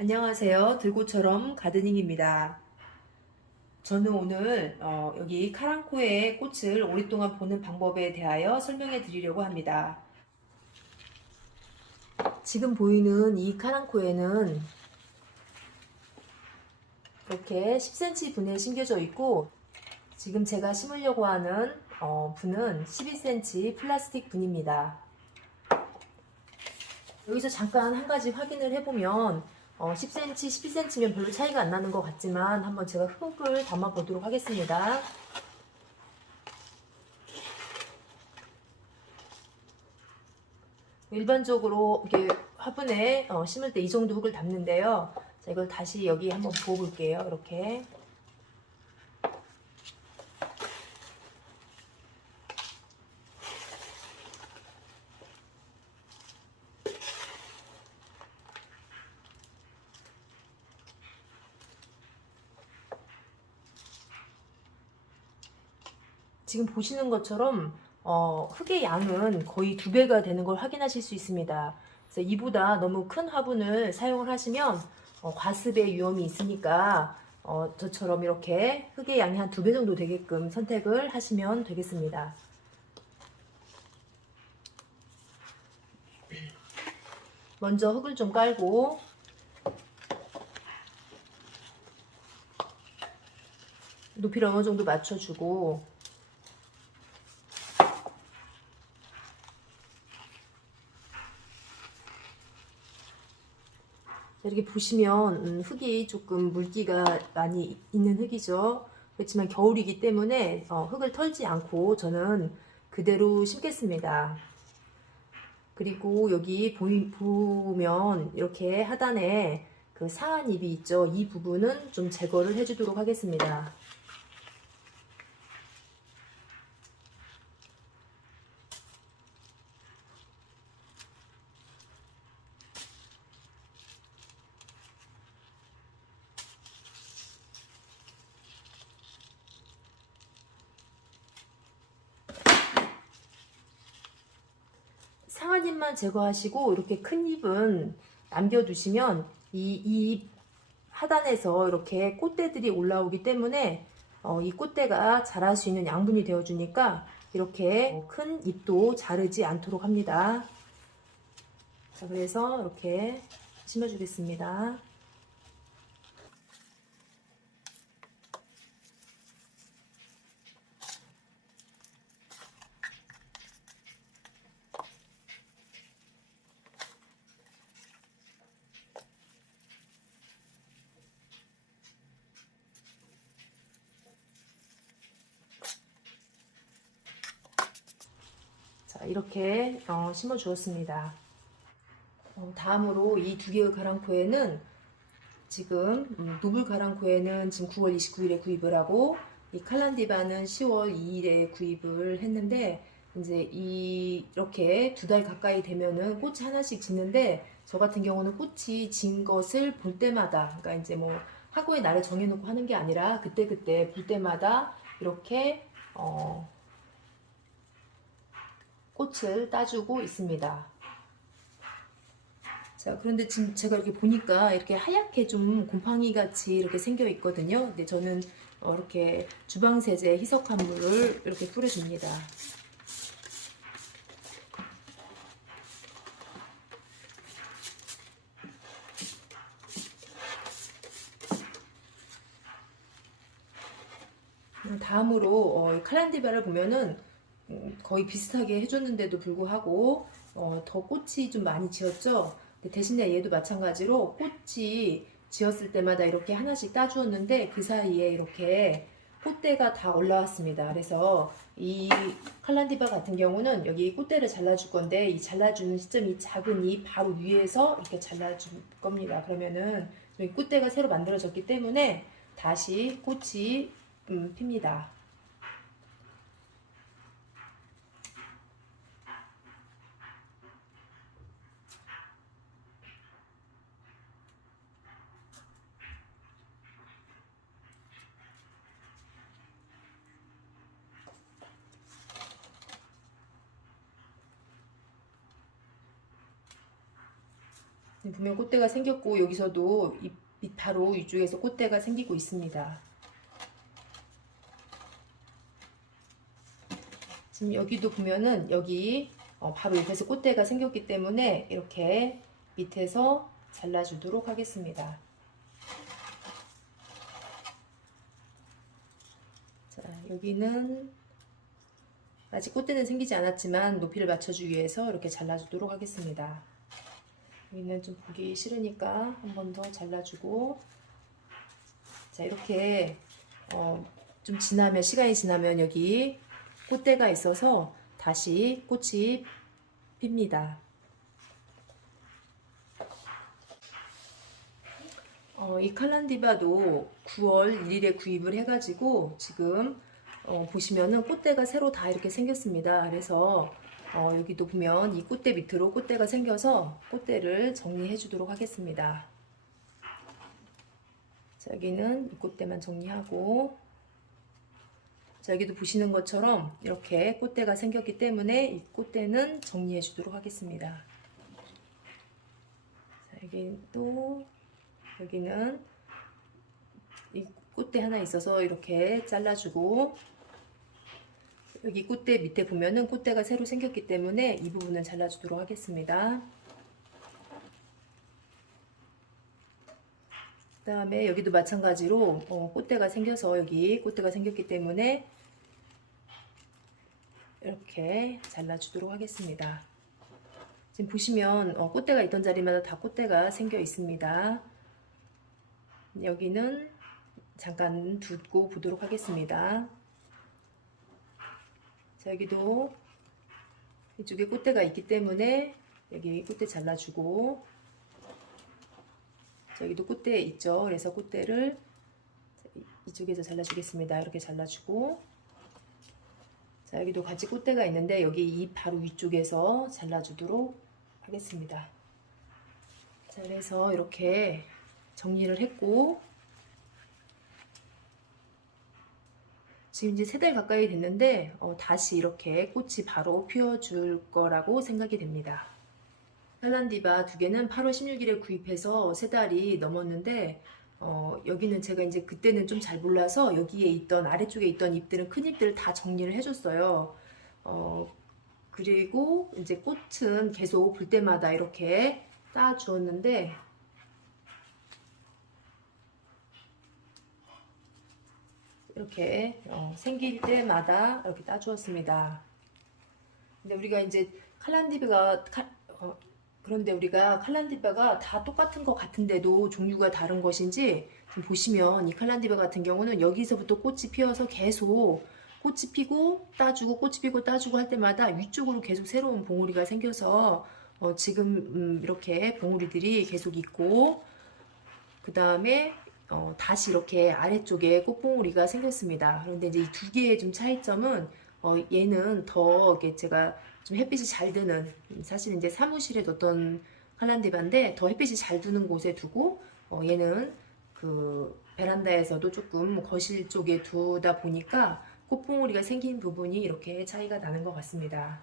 안녕하세요. 들꽃처럼 가드닝입니다. 저는 오늘 여기 카랑코의 꽃을 오랫동안 보는 방법에 대하여 설명해 드리려고 합니다. 지금 보이는 이 카랑코에는 이렇게 10cm 분에 심겨져 있고, 지금 제가 심으려고 하는 분은 12cm 플라스틱 분입니다. 여기서 잠깐 한 가지 확인을 해보면 10cm, 12cm면 별로 차이가 안 나는 것 같지만 한번 제가 흙을 담아 보도록 하겠습니다. 일반적으로 이렇게 화분에 심을 때 이 정도 흙을 담는데요. 자, 이걸 다시 여기 한번 부어 볼게요. 이렇게. 지금 보시는 것처럼 흙의 양은 거의 2배가 되는 걸 확인하실 수 있습니다. 그래서 이보다 너무 큰 화분을 사용을 하시면 과습의 위험이 있으니까 저처럼 이렇게 흙의 양이 한 2배 정도 되게끔 선택을 하시면 되겠습니다. 먼저 흙을 좀 깔고 높이를 어느 정도 맞춰주고, 이렇게 보시면 흙이 조금 물기가 많이 있는 흙이죠. 그렇지만 겨울이기 때문에 흙을 털지 않고 저는 그대로 심겠습니다. 그리고 여기 보면 이렇게 하단에 그 상한 잎이 있죠. 이 부분은 좀 제거를 해주도록 하겠습니다. 상한 잎만 제거하시고 이렇게 큰 잎은 남겨두시면 이 하단에서 이렇게 꽃대들이 올라오기 때문에 이 꽃대가 자랄 수 있는 양분이 되어주니까 이렇게 큰 잎도 자르지 않도록 합니다. 자, 그래서 이렇게 심어주겠습니다. 자, 이렇게 심어 주었습니다. 다음으로 이 두 개의 가랑코에는 지금 노블 가랑코에는 지금 9월 29일에 구입을 하고, 이 칼란디바는 10월 2일에 구입을 했는데, 이제 이렇게 2달 가까이 되면은 꽃이 하나씩 지는데, 저 같은 경우는 꽃이 진 것을 볼 때마다, 그러니까 이제 뭐 하고의 날을 정해놓고 하는 게 아니라 그때그때 볼 때마다 이렇게 꽃을 따주고 있습니다. 자, 그런데 지금 제가 이렇게 보니까 이렇게 하얗게 좀 곰팡이 같이 이렇게 생겨 있거든요. 근데 저는 이렇게 주방세제 희석한 물을 이렇게 뿌려줍니다. 다음으로 칼란디바를 보면은 거의 비슷하게 해줬는데도 불구하고 더 꽃이 좀 많이 지었죠. 대신에 얘도 마찬가지로 꽃이 지었을 때마다 이렇게 하나씩 따주었는데 그 사이에 이렇게 꽃대가 다 올라왔습니다. 그래서 이 칼란디바 같은 경우는 여기 꽃대를 잘라줄 건데, 이 잘라주는 시점이 작은 이 바로 위에서 이렇게 잘라줄 겁니다. 그러면은 여기 꽃대가 새로 만들어졌기 때문에 다시 꽃이 핍니다. 지금 보면 꽃대가 생겼고 여기서도 잎 바로 위쪽에서 꽃대가 생기고 있습니다. 지금 여기도 보면은 여기 바로 옆에서 꽃대가 생겼기 때문에 이렇게 밑에서 잘라주도록 하겠습니다. 자, 여기는 아직 꽃대는 생기지 않았지만 높이를 맞춰주기 위해서 이렇게 잘라주도록 하겠습니다. 여기는 좀 보기 싫으니까 한 번 더 잘라주고, 자, 이렇게 좀 지나면, 시간이 지나면 여기 꽃대가 있어서 다시 꽃이 핍니다. 이 칼란디바도 9월 1일에 구입을 해가지고 지금 보시면은 꽃대가 새로 다 이렇게 생겼습니다. 그래서 여기도 보면 이 꽃대 밑으로 꽃대가 생겨서 꽃대를 정리해 주도록 하겠습니다. 자, 여기는 이 꽃대만 정리하고, 자, 여기도 보시는 것처럼 이렇게 꽃대가 생겼기 때문에 이 꽃대는 정리해 주도록 하겠습니다. 자, 여기는 이 꽃대 하나 있어서 이렇게 잘라주고, 여기 꽃대 밑에 보면은 꽃대가 새로 생겼기 때문에 이 부분은 잘라주도록 하겠습니다. 그 다음에 여기도 마찬가지로 꽃대가 생겨서 여기 꽃대가 생겼기 때문에 이렇게 잘라주도록 하겠습니다. 지금 보시면 꽃대가 있던 자리마다 다 꽃대가 생겨 있습니다. 여기는 잠깐 두고 보도록 하겠습니다. 자, 여기도 이쪽에 꽃대가 있기 때문에 여기 꽃대 잘라주고, 자, 여기도 꽃대 있죠. 그래서 꽃대를 이쪽에서 잘라주겠습니다. 이렇게 잘라주고, 자, 여기도 같이 꽃대가 있는데 여기 이 바로 위쪽에서 잘라주도록 하겠습니다. 자, 그래서 이렇게 정리를 했고, 지금 이제 3달 가까이 됐는데 다시 이렇게 꽃이 바로 피어줄 거라고 생각이 됩니다. 칼란디바 2개는 8월 16일에 구입해서 3달이 넘었는데 여기는 제가 이제 그때는 좀 잘 몰라서 여기에 있던 아래쪽에 있던 잎들은 큰 잎들을 다 정리를 해줬어요. 그리고 이제 꽃은 계속 불 때마다 이렇게 따 주었는데, 이렇게 생길 때마다 이렇게 따주었습니다. 근데 우리가 이제 그런데 우리가 칼란디바가 다 똑같은 것 같은데도 종류가 다른 것인지, 지금 보시면 이 칼란디바 같은 경우는 여기서부터 꽃이 피어서 계속 꽃이 피고 따주고 꽃이 피고 따주고 할 때마다 위쪽으로 계속 새로운 봉우리가 생겨서 지금 이렇게 봉우리들이 계속 있고, 그 다음에 다시 이렇게 아래쪽에 꽃봉오리가 생겼습니다. 그런데 이제 이 2개의 좀 차이점은 얘는 더 제가 좀 햇빛이 잘 드는, 사실 이제 사무실에 뒀던 칼란디바인데 더 햇빛이 잘 드는 곳에 두고, 얘는 그 베란다에서도 조금 거실 쪽에 두다 보니까 꽃봉오리가 생긴 부분이 이렇게 차이가 나는 것 같습니다.